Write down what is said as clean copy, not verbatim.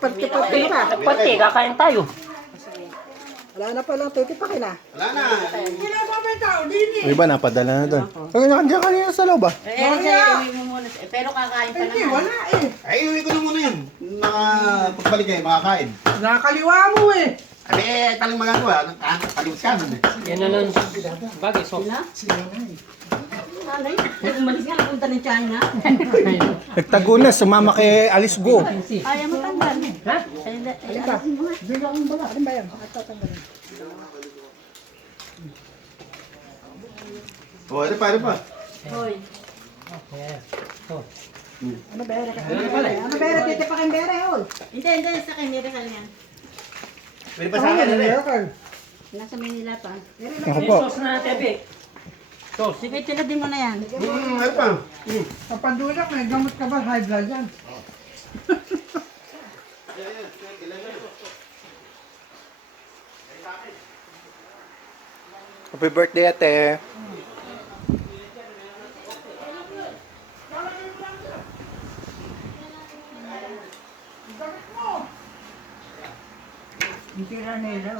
Magparte-parte na. Pati, kakain tayo. Wala na palang titipakin na. Wala na. Yung iba napadala na doon. Ay, nakandiyan kanina sa loob ah. Iuwi mo muna. Pero kakain pa Hindi, naman. wala eh. Ay, uwi ko na muna yan. Pagbalik kayo, makakain. Nakakaliwa mo eh. Abi, talang magagawa. Kalimut ka nun eh. Yan na lang. Bagay, so. Nanay, umalis nga punta ng China. Nagtagunas, sumama kay Alice Go. Ayaw mo tanggal. Ha? Alin ba? Bigyan akong bala. Alin ba yan? At tatanggalin. O, ano pa? Hoy. Ano bere ka? Ano bere? Titipakin bere, oy. Hindi, sa kanya rin yan. Pwede pa sa akin na rin. Nasa Manila pa. Ako po. Sauce na natin, Sauce. Sige, tiladin mo na yan. Ano pa? Kapandulak, may gamot ka ba? High blood yan. Happy birthday, ate. Hindi tira nila.